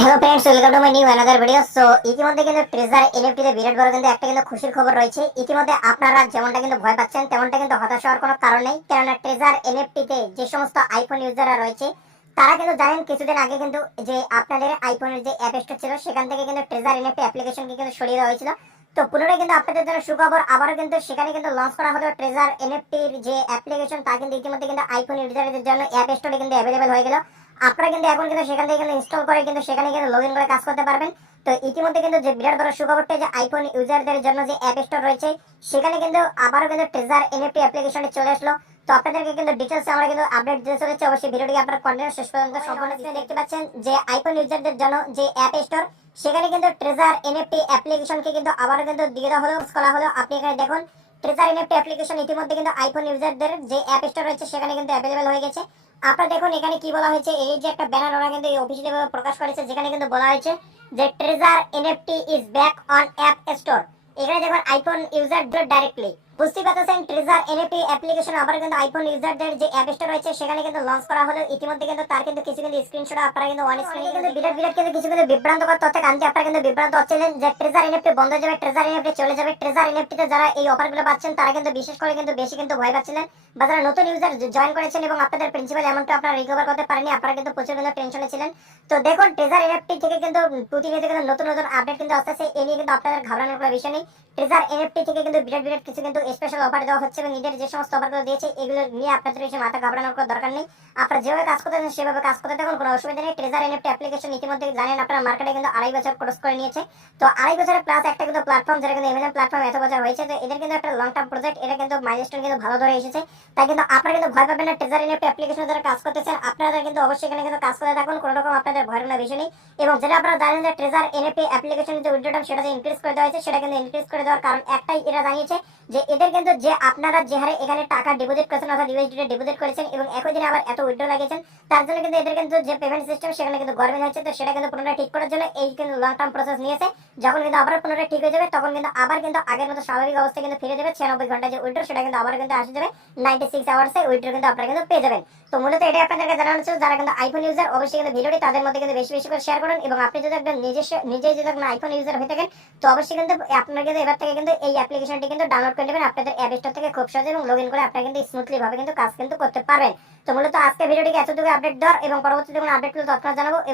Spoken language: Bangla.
Hello friends, welcome to my new another video. So ইতিমধ্যে কিন্তু ট্রেজার এনএফটি তে বিরাট বড় কিন্তু একটা কিন্তু খুশির খবর রয়েছে। ইতিমধ্যে আপনারা যেমনটা কিন্তু ভয় পাচ্ছেন তেমনটা কিন্তু হতাশ হওয়ার কোনো কারণ নেই, কেননা ট্রেজার এনএফটি তে যে সমস্ত আইফোন ইউজাররা রয়েছে তারা কিন্তু জানেন কিছুদিন আগে কিন্তু যে আপনাদের আইফোনের যে অ্যাপ স্টোর ছিল সেখান থেকে কিন্তু ট্রেজার এনএফটি অ্যাপ্লিকেশনকে কিন্তু সরিয়ে দেওয়া হয়েছিল। তো পুনরায় কিন্তু আপনাদের জন্য সুখবর, আবারও কিন্তু সেখানে কিন্তু লঞ্চ করা হলো ট্রেজার এনএফটির যে অ্যাপ্লিকেশন, তা কিন্তু ইতিমধ্যে কিন্তু আইফোন ইউজারদের জন্য অ্যাপ স্টোরে কিন্তু অ্যাভেলেবেল হয়ে গেল। আপনারা কিন্তু এখন কিন্তু সেখান থেকে কিন্তু ইনস্টল করে কিন্তু সেখানে কিন্তু লগ ইন করে কাজ করতে পারবেন। তো ইতিমধ্যে কিন্তু যে বিরাট বড় সুখবরটা যে আইফোন ইউজারদের জন্য যে অ্যাপ স্টোর রয়েছে সেখানে কিন্তু আবারও কিন্তু ট্রেজার এনএফটি অ্যাপ্লিকেশনে চলে আসলো। তো আপনাদেরকে কিন্তু ডিটেলস আমরা কিন্তু আপডেট দিতে চলেছি। অবশ্যই ভিডিওটি আপনারা কন্টিনিউ শেষ পর্যন্ত সম্পূর্ণ দেখতে পাচ্ছেন যে আইফোন ইউজারদের জন্য যে অ্যাপ স্টোর সেখানে কিন্তু ট্রেজার এনএফটি অ্যাপ্লিকেশনকে কিন্তু আবারও কিন্তু দিয়ে দেওয়া হলো, করা হলো। আপনি এখানে দেখুন ট্রেজার এনএফটি অ্যাপ্লিকেশন ইতিমধ্যে কিন্তু আইফোন ইউজারদের যে অ্যাপ স্টোর রয়েছে সেখানে কিন্তু অ্যাভেলেবল হয়ে গেছে। আপনারা দেখুন এখানে কি বলা হয়েছে, এই যে একটা ব্যানার ওরা কিন্তু অফিসিয়ালি ভাবে প্রকাশ করেছে যেখানে কিন্তু বলা হয়েছে যে treasure NFT is back on app store. এখানে দেখুন আইফোন ইউজার ডাইরেক্টলি বুঝতে পারতেছেন ট্রেজার এনএফটি অ্যাপ্লিকেশন আবার কিন্তু আইফোন ইউজারদের যে অ্যাপ স্টোর রয়েছে সেখানে কিন্তু লঞ্চ করা হলো। ইতিমধ্যে কিন্তু তার কিন্তু কিছু কিন্তু স্ক্রিনশট আপনারা কিন্তু অন স্ক্রিনে কিন্তু বিরাট বিরাট কিন্তু কিছু কিন্তু বিভ্রান্তকর তথ্য কানতে আপনারা কিন্তু বিভ্রান্ত হচ্ছিলেন যে ট্রেজার এনএফটি বন্ধ হয়ে যাবে, ট্রেজার এনএফটি চলে যাবে। ট্রেজার এনএফটি তে যারা এই অফারগুলো পাচ্ছেন তারা কিন্তু বিশেষ করে কিন্তু বেশি কিন্তু ভয় পাচ্ছিলেন, বা যারা নতুন ইউজার জয়েন করেছেন এবং আপনাদের প্রিন্সিপাল অ্যামাউন্টটা আপনারা রিকভার করতে পারেনি, আপনারা কিন্তু প্রচুর কিন্তু টেনশনে ছিলেন। তো দেখুন ট্রেজার এনএফটি থেকে কিন্তু প্রতিনিয়ত কিন্তু নতুন নতুন আপডেট কিন্তু আসতেছে, এই নিয়ে কিন্তু আপনাদের ঘাবড়ানোর কোনো বিষয় নেই। ট্রেজার এনএফটি থেকে কিন্তু বিরাট বিরাট কিছু কিন্তু স্পেশাল অফার দেওয়া হচ্ছে এবং ঈদের যে সমস্ত অফারগুলো দিয়েছে এগুলো নিয়ে আপনাদের এসে মাথা ঘাবড়ানোর কোনো দরকার নেই। আপনারা যেভাবে কাজ করতেছেন সেভাবে কাজ করতে থাকুন, কোনো অসুবিধা নেই। ট্রেজার এনএফটি অ্যাপ্লিকেশন ইতিমধ্যে জানেন আপনারা মার্কেটে কিন্তু 2.5 বছর ক্রস করে নিয়েছে। তো 2.5 বছরের প্লাস একটা কিন্তু প্ল্যাটফর্ম যেটা কিন্তু অ্যামাজন প্ল্যাটফর্ম এত বছর হয়েছে, তো এদের কিন্তু একটা লং টার্ম প্রজেক্ট, এটা কিন্তু মাইলস্টোন কিন্তু ভালো ধরে এসেছে। তাই কিন্তু আপনারা কিন্তু ভয় পাবেন না। ট্রেজার এনএফটি অ্যাপ্লিকেশন যারা কাজ করতেছেন আপনারা কিন্তু অবশ্যই এখানে কিন্তু কাজ করতে থাকুন, কোনো রকম আপনাদের ভয়ের কোনো বিষয় নেই। এবং যেটা আপনারা জানেন যে ট্রেজার এনএফটি অ্যাপ্লিকেশন যে উইথড্র টাইম সেটা যে ইনক্রিজ করে দেওয়া হয়েছে, সেটা কিন্তু ইনক্রিজ করে দেওয়ার কারণ একটাই, এরা জানিয়েছে যে এদের কিন্তু যে আপনারা যে হারে এখানে টাকা ডিপোজিট করেছেন অর্থাৎ ইউএসডি ডিপোজিট করেছেন এবং একই দিনে আবার এত উইথড্র লাগিয়েছেন, তার জন্য কিন্তু এদের কিন্তু যে পেমেন্ট সিস্টেম সেখানে কিন্তু গরমিল হচ্ছে। তো সেটা কিন্তু পুনরায় ঠিক করার জন্য এই কিন্তু লং টার্ম প্রসেস নিয়েছে। যখন কিন্তু আবার পুনরায় ঠিক হয়ে যাবে তখন কিন্তু আবার কিন্তু আগের মতো স্বাভাবিক অবস্থায় কিন্তু ফিরে যাবে। 96 ঘন্টা যে উইথড্র সেটা কিন্তু আবার কিন্তু আসে যাবে 96 আওয়ার্সে উইথড্র কিন্তু আপনারা কিন্তু পেয়ে যাবেন। তো মূলত এটাই আপনাদেরকে জানানো ছিল। যারা কিন্তু আইফোন ইউজার অবশ্যই কিন্তু ভিডিওটি তাদের মধ্যে কিন্তু বেশি বেশি করে শেয়ার করুন। এবং আপনি যদি একদম নিজেই যদি একজন আইফোন ইউজার হয়ে থাকেন তো অবশ্যই কিন্তু আপনারা কিন্তু এবার থেকে কিন্তু এই অ্যাপ্লিকেশনটি কিন্তু ডাউনলোড করে নেবেন আপনাদের অ্যাপ স্টোর থেকে খুব সহজে এবং লগ ইন করে আপনারা কিন্তু স্মুথলি ভাবে কিন্তু কাজ কিন্তু করতে পারবেন। তো মূলত আজকে ভিডিওটিকে এতটুকু আপডেট দেওয়ার এবং পরবর্তীতে কোনো আপডেট পেলে তৎক্ষণাৎ জানাবো। এবং